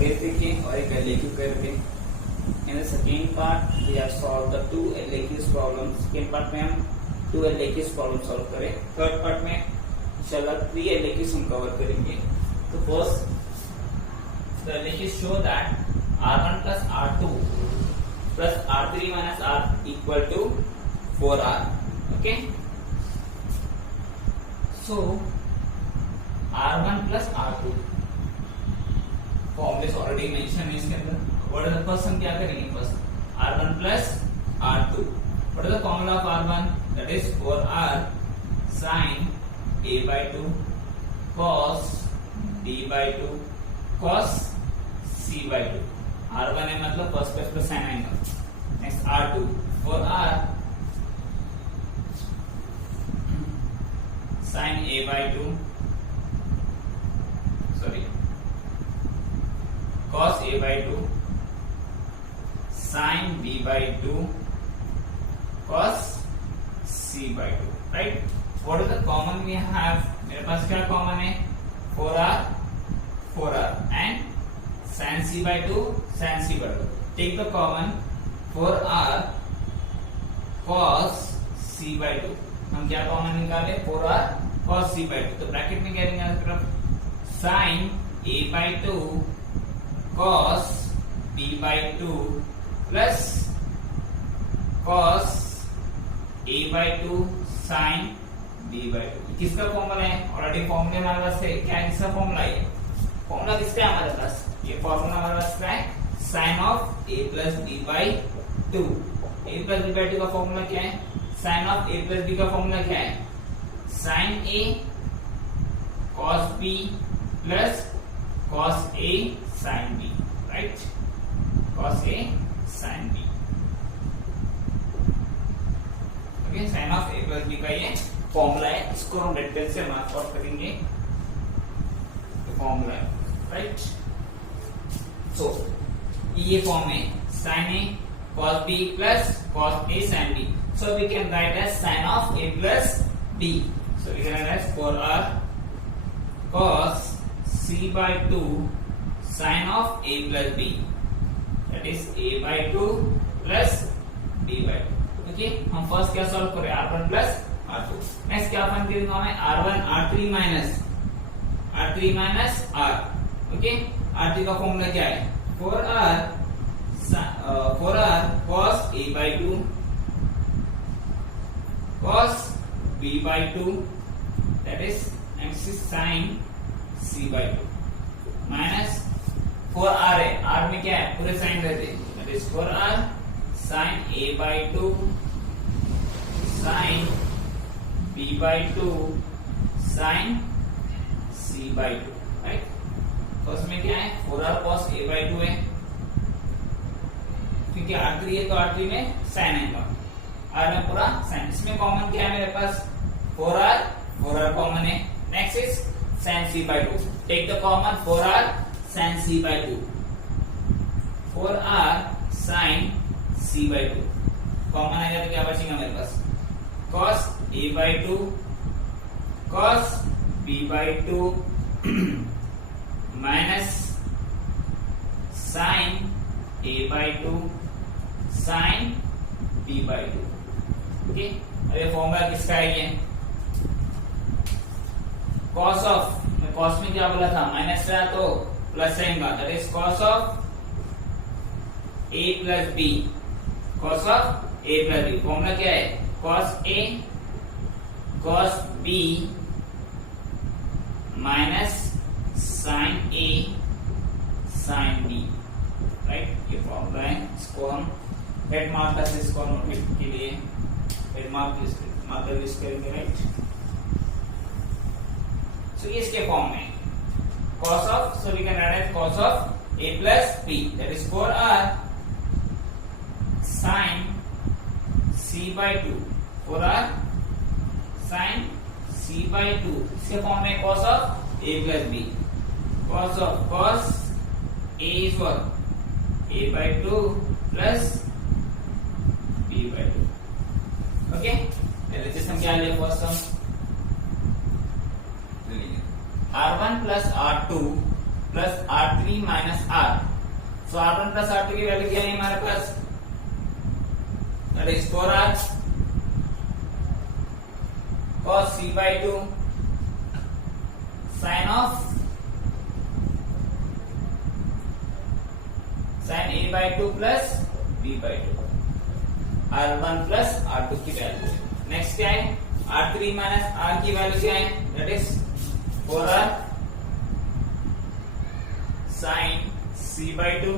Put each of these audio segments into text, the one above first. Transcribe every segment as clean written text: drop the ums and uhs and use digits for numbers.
Numeric के और एक एलएक्यू करके। In the second part we have solved the two LAQs problem. Second part में हम 2 LAQs problem solve करें। थर्ड पार्ट में इंशाल्लाह 3 LAQs हम कवर करेंगे। तो first the LAQs show that R1 plus R2 plus R3 minus R equal to 4R. Okay. So R1 plus R2 formula already mention है इसके अंदर। व्हाट इज द फर्स्ट हम क्या करेंगे? First R1 plus R2। What is the formula of R1? That is 4R sin A by 2 cos B by 2 cos C by 2। R1 है मतलब first plus plus sign angle. Next R2 4R sin A by 2 cos A by 2 sin B by 2 cos C by 2, right? What is the common we have? मेरे पास क्या common है? 4R and sin C by 2 sin C by 2। Take the common 4R cos C by 2। हम क्या common निकाले? 4R cos C by 2। तो bracket में क्या रहेगा इस तरफ? sin A by 2 cos B by 2 plus cos A by 2 sin B by 2। किसका फॉर्मूला है? ऑलरेडी फॉर्मूला हमारे पास है। क्या है इसका फॉर्मूला? है फॉर्मूला किसका है हमारे पास? ये फॉर्मूला हमारे पास क्या है? sin of A plus B by 2। A plus B by 2 का फॉर्मूला क्या है? sin of A plus B का फॉर्मूला क्या है? sin A cos B plus cos A sin B, right? cos A sin B। Okay, sin of A plus B का ये formula है। इसको हम रेड पेन से मार्क आउट करेंगे। तो फॉर्मूला है, राइट? सो ये फॉर्म है sin A cos B plus cos A sin B। So we can write as sin of A plus B। So we can write as 4R cos C by 2 sin of A plus B, that is A by 2 plus B by 2। Okay, हम first क्या solve करें? R1 plus R2। Next क्या find करेंगे हमें? R1 R3 minus R। Okay, R3 का formula क्या है? 4R cos A by 2 cos B by 2, that is next is sin C by 2 minus 4R है। R में क्या है? पूरे साइन रहते हैं। that is 4R sin A by 2 sin B by 2 sin C by 2, right? First में क्या है? 4R cos A by 2 है, क्योंकि R3 है तो R3 में साइन आएगा। R में पूरा साइन। इसमें कॉमन क्या है मेरे पास? 4R कॉमन है। Next is sin C by 2। Take the common 4R sin C by 2। 4R sin C by 2 common आएगा तो क्या बचेगा मेरे पास? cos A by 2 cos B by 2 minus sin A by 2 sin B by 2। Okay, अरे formula किसका है ये? cos of, मैं cos में क्या बोला था? माइनस था तो प्लस आएगा। That is cos of A plus B। cos of A plus B formula क्या है? cos A cos B minus sin A sin B, right? ये फॉर्मूला है। इसको हम हेड मार्कर से इसको नोट के लिए हेड मार्कर यूज करेंगे, राइट? सो ये इसके फॉर्म में cos of, so we can write as cos of A plus B, that is 4R sin C by 2। 4R sin C by 2 इसके फॉर्म में cos of A plus B। cos of cos A is what? A by 2 plus B by 2। Okay, पहले हम क्या ले? First हम R1 plus R2 plus R3 minus R। So R1 plus R2 की value क्या है हमारे पास, that is 4R cos C by 2 sin A by 2 plus B by 2, R1 plus R2 की वैल्यू। नेक्स्ट क्या है, R3 माइनस R की value क्या है, that is 4R sin C by 2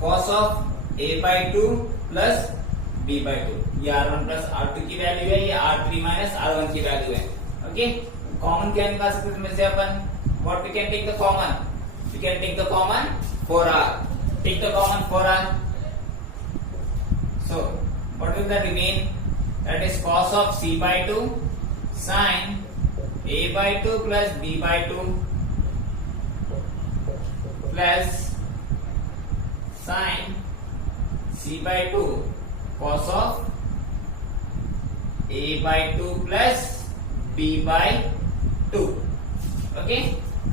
cos of A by 2 plus B by 2। ये R1 plus R2 की value है, ये R3 माइनस R1 की वैल्यू है। ओके, कॉमन क्या निकाल सकते हैं इसमें से अपन, what we can take the common, we can take the common 4R, take the common 4R। So what will that remain, that is cos of C by 2 sin A by 2 plus B by 2 plus sin C by 2 cos of A by 2 plus B by 2। Okay,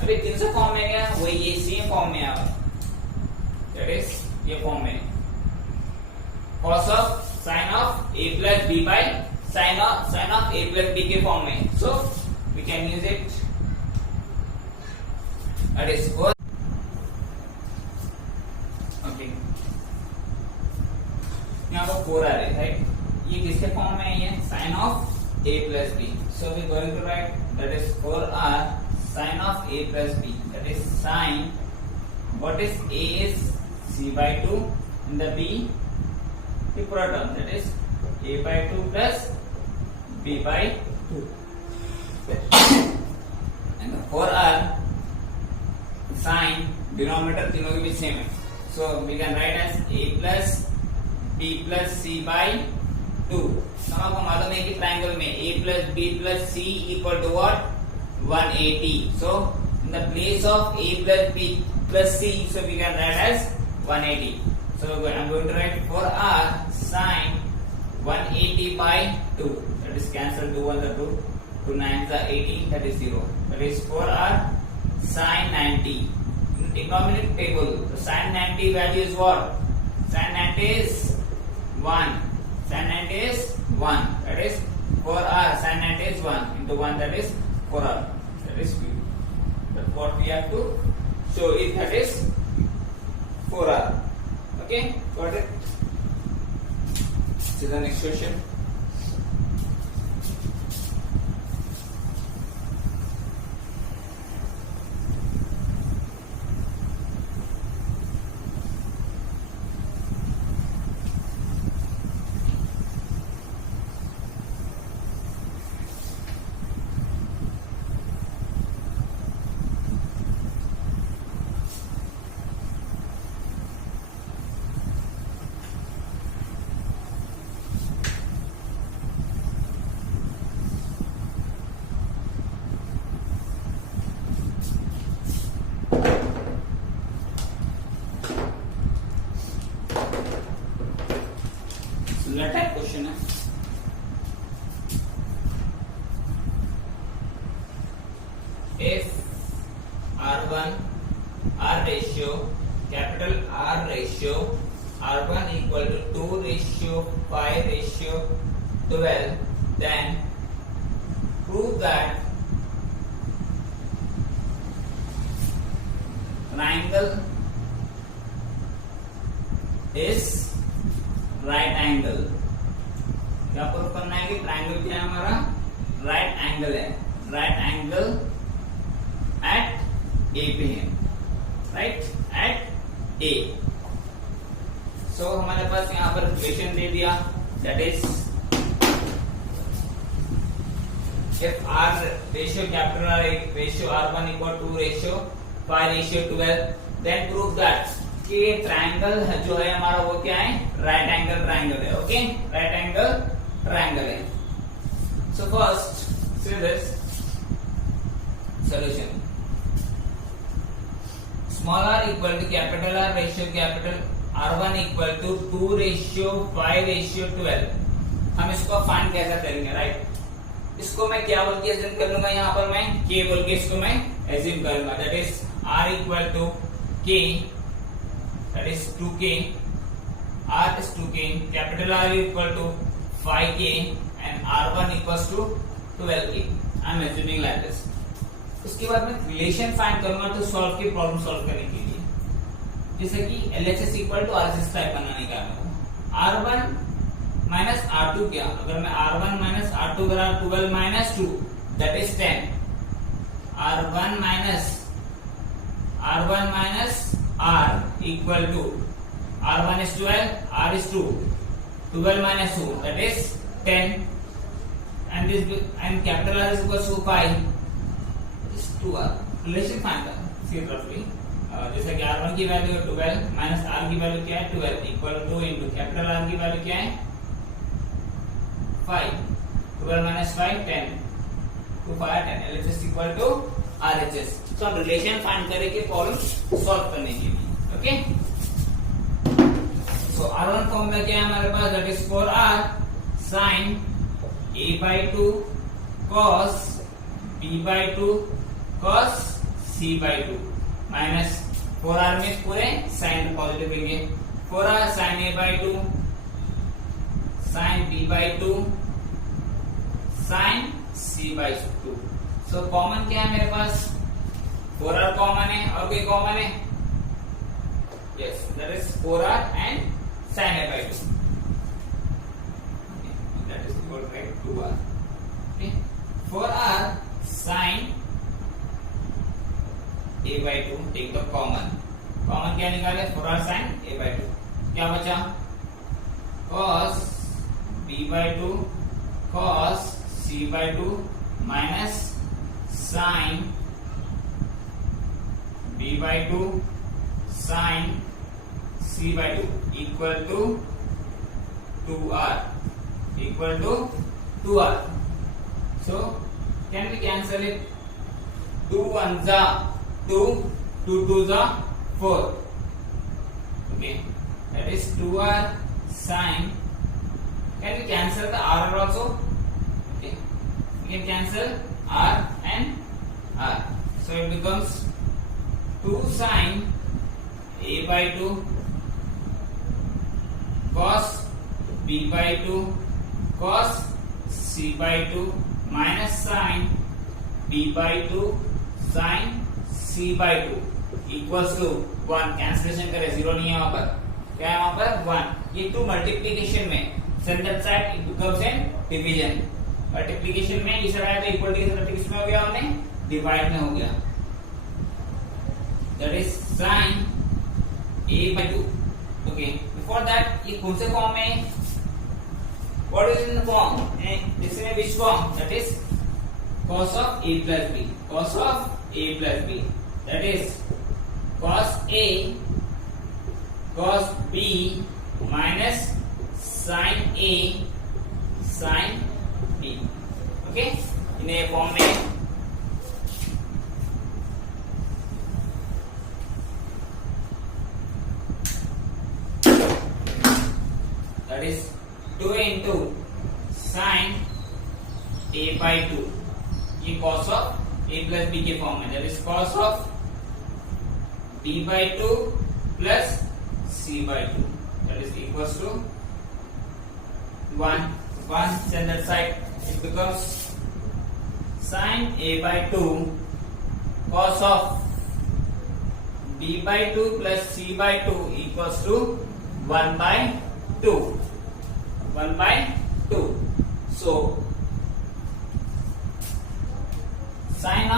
अभी 300 form में गया, वही ये same form में आया, that is ये form में cos of sin of A plus B by sin of A plus B के फॉर्म में। So we can use it, that is 4। Okay, यहाँ पर 4 आ रहे है, राइट, ये किसके फॉर्म में है, sin of A plus B। So we going to write that is 4R sin of A plus B, that is sin, what is A is C by 2 and the B the product term, that is A by 2 plus B by 2 and the 4R sin denominator तीनों के भी same है, so we can write as A plus B plus C by 2। हम आपको मालूम है कि triangle में A plus B plus C equal to what, 180। so in the place of A plus B plus C, so we can write as 180। so I'm going to write 4R sin 180 by 2, that is cancel 2 1 the 2, 2 9s are 18, that is 0, that is 4R sin 90। in trigonometric table the sin 90 value is what, sin 90 is 1, sin 90 is 1, that is 4R sin 90 is 1 into 1, that is 4R, that is Q, that's what we have to show it, that is 4R। okay, got it। See the next question। Similar type question है। If R1 R ratio, capital R ratio, R1 equal to 2 ratio 5 ratio 12, then prove that triangle is right angle। क्या prove करना है कि triangle क्या है हमारा, right angle है, right angle eight ए पे है, राइट एट ए। सो हमारे पास यहाँ पर इक्वेशन दे दिया, that is if R ratio capital R ratio R1 equal to ratio 5 ratio 12, then prove that कि ट्रायंगल जो है हमारा वो क्या है, राइट एंगल ट्रायंगल है। ओके, राइट एंगल ट्रायंगल है। So first see this solution, small r equal to capital R ratio capital R1 equal to 2 ratio 5 ratio 12। हम इसको फाइंड कैसे करेंगे, राइट। इसको मैं क्या बोल के एज्यूम कर लूंगा, यहाँ पर मैं k बोल के इसको मैं एज्यूम करूंगा, that is r equal to k, that is 2k, r is 2k, capital R equal to 5k and r1 equals to 12k. I am assuming like this. उसके बाद मैं रिलेशन फाइंड करूंगा तो सॉल्व की problem solve करने के लिए, जैसे कि LHS equal to RHS type बनाने का है. R1 माइनस R2 क्या, अगर मैं R1 माइनस R2 करा 12 minus 2 that is 10. R1 minus R equal to R1 is 12, R is 2, 12 minus 2 that is 10, and this and capital R is equal to 5 is 2R. Relation find कर, see roughly. जैसे कि R1 की value है 12 minus R की value क्या है 12 equal to 2 into capital R की value क्या है 5. 12 minus 5 10 to 5 10. LHS equal to RHS. तो हम रिलेशन फाइंड करेंगे प्रॉब्लम सॉल्व करने के लिए. ओके, तो R1 फॉर्मूला क्या है हमारे पास, that is 4R sin A by 2 cos B by 2 cos C by 2 minus 4R में पूरे साइन पॉजिटिव लेंगे. 4R sin A by 2 sin B by 2 sin C by 2. So common क्या है मेरे पास, 4R कॉमन है और कोई कॉमन है, yes that is 4R and sin A by 2. That is equal to 2R. Okay, 4R sin A by 2. Take the common. Common क्या निकाले, 4R sin A by 2. क्या बचा, cos B by 2 cos C by 2 minus sin B by 2 sin C by 2 equal to 2R equal to 2R. So can we cancel it? 2 1s are 2, 2 2s are 4. Okay, that is 2R sin. Can we cancel the R also? Okay, we can cancel R and R. So it becomes 2 sin A by 2 cos B by 2 cos C by 2 minus sin B by 2 sin C by 2 equals to 1. Cancellation करें, zero नहीं है वहां पर, क्या है वहां पर 1. ये 2 मल्टीप्लीकेशन में, centre side it becomes N division. Multiplication में इस तरह तो इक्वल टू किसमें हो गया, हमने डिवाइड में हो गया, that is sin A by 2. Okay, before that ये कौन से फॉर्म में, what is in the form, this is in which form, that is cos of A plus B, cos of A plus B, that is cos A cos B minus sin A sin B. Okay, in a form में that is 2 into sin A by 2. ये cos of A plus B के form में, that is cos of B by 2 plus C by 2, that is equals to 1. 1 standard side, it becomes sin A by 2 cos of B by 2 plus C by 2 equals to 1 by 2. 1 by 2. So sin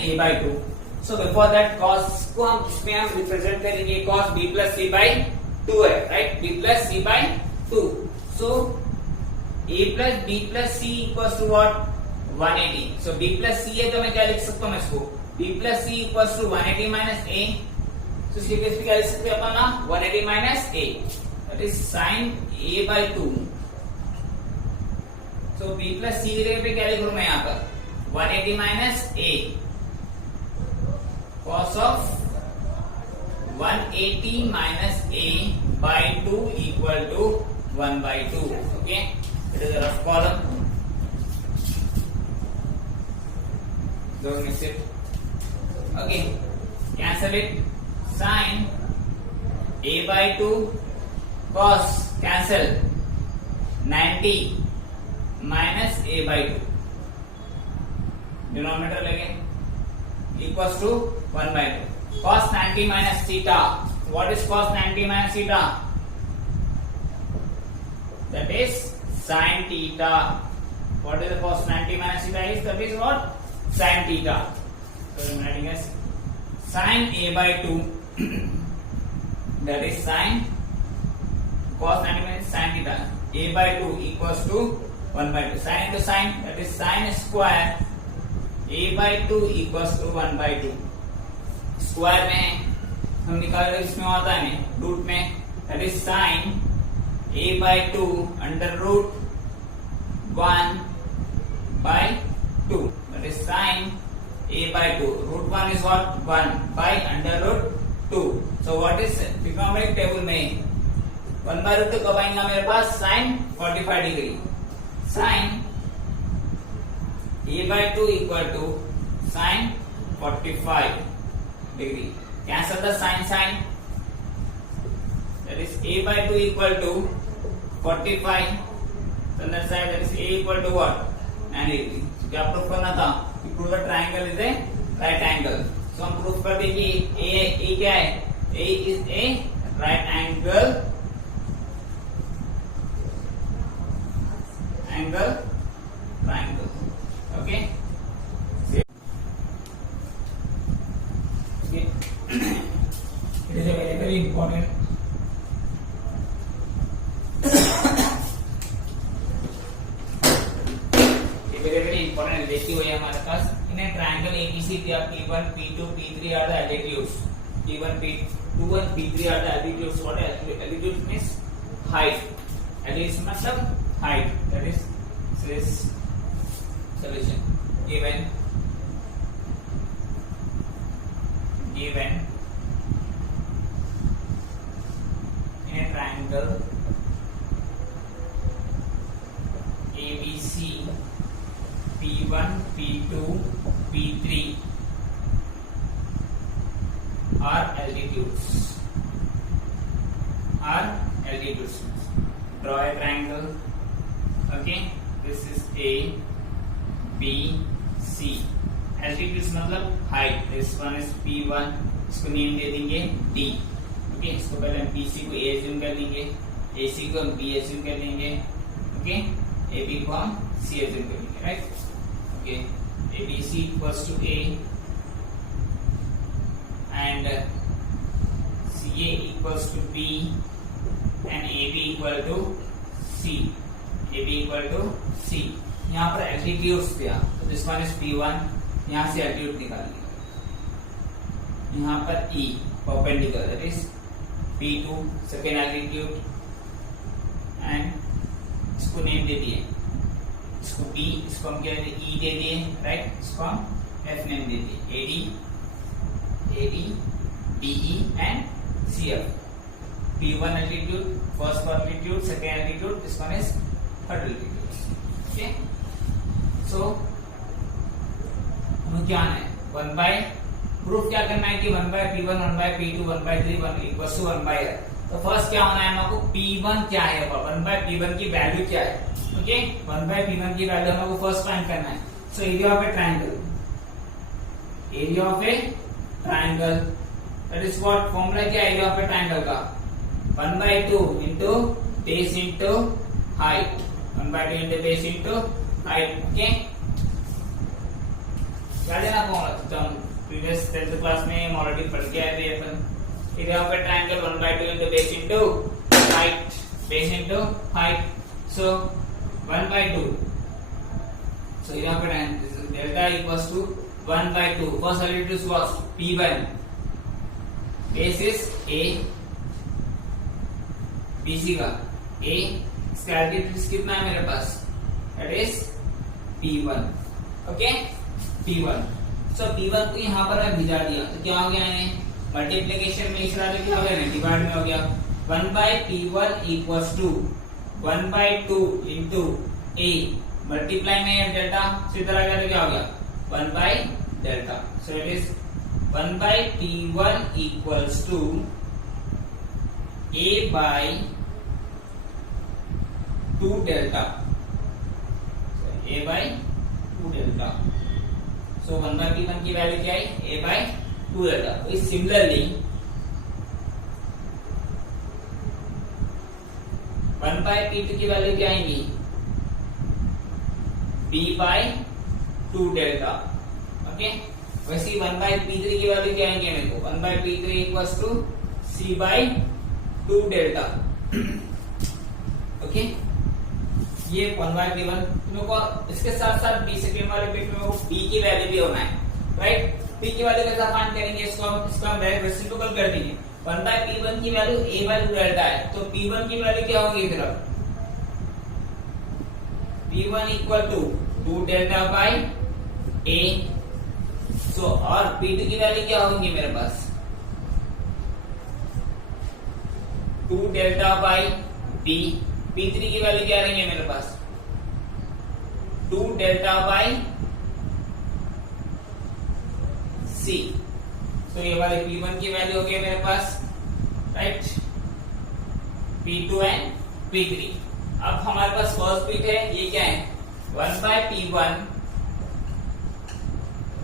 A by 2. So before that cos को हम इसमें हम represent करेंगे, cos B plus C by 2 है, right? B plus C by 2. So A plus B plus C equals to what? 180. So B plus C है तो मैं क्या लिख सकता हूँ इसको, B plus C equals to 180 minus A. So इसके केस में क्या लिख सकते हैं अपन ना, 180 minus A. That is sin A by 2. So B plus C की जगह पे क्या लिख लूँ मैं यहाँ पर, 180 minus A cos of 180 minus A by 2 equal to 1 by 2. Okay, it is a rough column. don't miss it. Okay, cancel it. Sin a by 2 cos cancel 90 minus a by 2 denominator lege equals to 1 by 2 cos 90 minus theta. What is cos 90 minus theta? That is sin theta. What is the cos 90 minus theta is? That is what? Sin theta. So I am writing as sin a by 2 that is sin cos 90 minus sin theta a by 2 equals to 1 by 2 sin into sin that is sin square a by 2 equals to 1 by 2 square में हम निकाल रहे इसमें होता है root में that is sin a by 2 under root 1 by 2 that is sin a by 2 root 1 is what 1 by under root 2 so what is trigonometric table में 1 by root 2 कब आएगा मेरे पास sin 45 degree sin a by 2 equal to sin 45 degree cancel the sin that is a by 2 equal to 45 so that side that is a equal to what 90 degree so क्या proof करना था कि prove the triangle is a right angle so हम proof कर दें कि a क्या है a is a right angle triangle okay it is a very important very important relative है हमारे पास in a triangle ABC P1 P2 P3 are the altitudes P1 P2 and P3 are the altitudes what altitude means height altitude मतलब height that is this solution given in a triangle ABC P1 P2 P3 are altitudes draw a triangle okay this is A B C altitudes मतलब height this one is P1 इसको name दे देंगे D okay इसको पहले हम BC को A assume कर लेंगे AC को हम B assume कर लेंगे ओके AB को हम C assume कर लेंगे right okay ABC equals to A and CA equals to B and AB equal to C यहाँ पर एल्टीट्यूड्स दिया तो दिस वन इज P1 यहाँ से एल्टीट्यूड निकालिए यहाँ पर E perpendicular that is P2 second altitude and इसको नेम दे दिए इसको B इसको हम क्या E दे दिए राइट इसको हम F नेम दे दिए AD DE and CF P1 altitude first altitude second altitude this one is third altitude okay so हमें क्या आना है 1 by प्रूफ क्या करना है कि 1 by P1 1 by P2 1 by 3 1 equals to 1 by R तो फर्स्ट क्या होना है हमको P1 क्या है 1 by P1 की वैल्यू क्या है ओके 1 by P1 की वैल्यू हमको फर्स्ट फाइंड करना है so area of a triangle that is what formula क्या एरिया ऑफ ए ट्रायंगल का 1 by 2 into base into height 1 by 2 into base into height okay क्या देना फॉर्मूला तो हम प्रीवियस 10th क्लास में ऑलरेडी पढ़ के आए थे अपन area of a triangle 1 by 2 into base into height so 1 by 2 so area of a triangle delta equals to 1 by 2 first altitude was P1 base is A BC का A इसका altitude कितना है मेरे पास that is P1 okay P1 so P1 को यहाँ पर मैं भिजा दिया तो क्या हो गया है मल्टीप्लिकेशन में इस तरह क्या हो गया डिवाइड में हो गया 1 by P1 equals to 1 by 2 into A multiply में डेल्टा सीधा आ गया तो क्या हो गया 1 by delta. So it is 1 by P1 equals to A by 2 delta. So A by 2 delta. So 1 by P1 की वैल्यू क्या है? A by 2 delta. तो सिमिलरली 1 by P2 की वैल्यू क्या आएंगी? B by 2 delta. ओके, वैसे 1 by P3 की value क्या आएंगे मेरे को? 1 by P3 equals to C by 2 delta. Okay, ये 1 by P1 को इसके साथ साथ B सेकेंड वाले पेट में B की वैल्यू भी होना है, राइट? B की वैल्यू कैसे फाइंड करेंगे? इसको हम डायरेक्ट रेसिप्रोकल कर देंगे. 1 by P1 की वैल्यू A by 2 delta है, तो P1 की वैल्यू क्या होगी इधर? P1 equal to 2 delta by A. So और P2 की वैल्यू क्या होगी मेरे पास? 2 delta by B. P3 की वैल्यू क्या रहेंगे मेरे पास? 2 delta by C. तो ये वाले P1 की वैल्यू हो गई मेरे पास, राइट? P2 and P3. अब हमारे पास फर्स्ट बिट है, ये क्या है? 1 by P1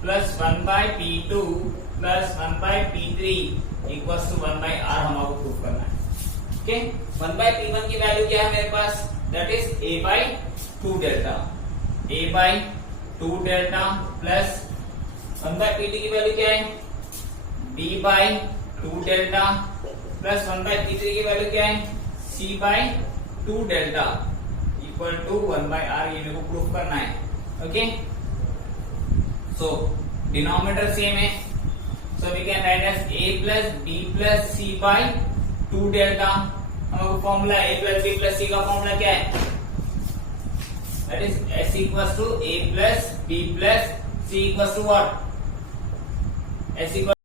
plus 1 by P2 plus 1 by P3 equals to 1 by R हमको प्रूव करना है. ओके, 1 by P1 की वैल्यू क्या है मेरे पास? That is A by 2 delta. A by 2 delta plus 1 by P2 की वैल्यू क्या है? B by 2 delta plus 1 by P3 की वैल्यू क्या है? C by 2 delta equal to 1 by R. ये मेरे को प्रूफ करना है. ओके, सो डिनोमिनेटर सेम है, so we can write as A plus B plus C by 2 delta. हमको formula A plus B plus C का फॉर्मूला क्या है? That is S equals to A plus B plus C equals to what? S equal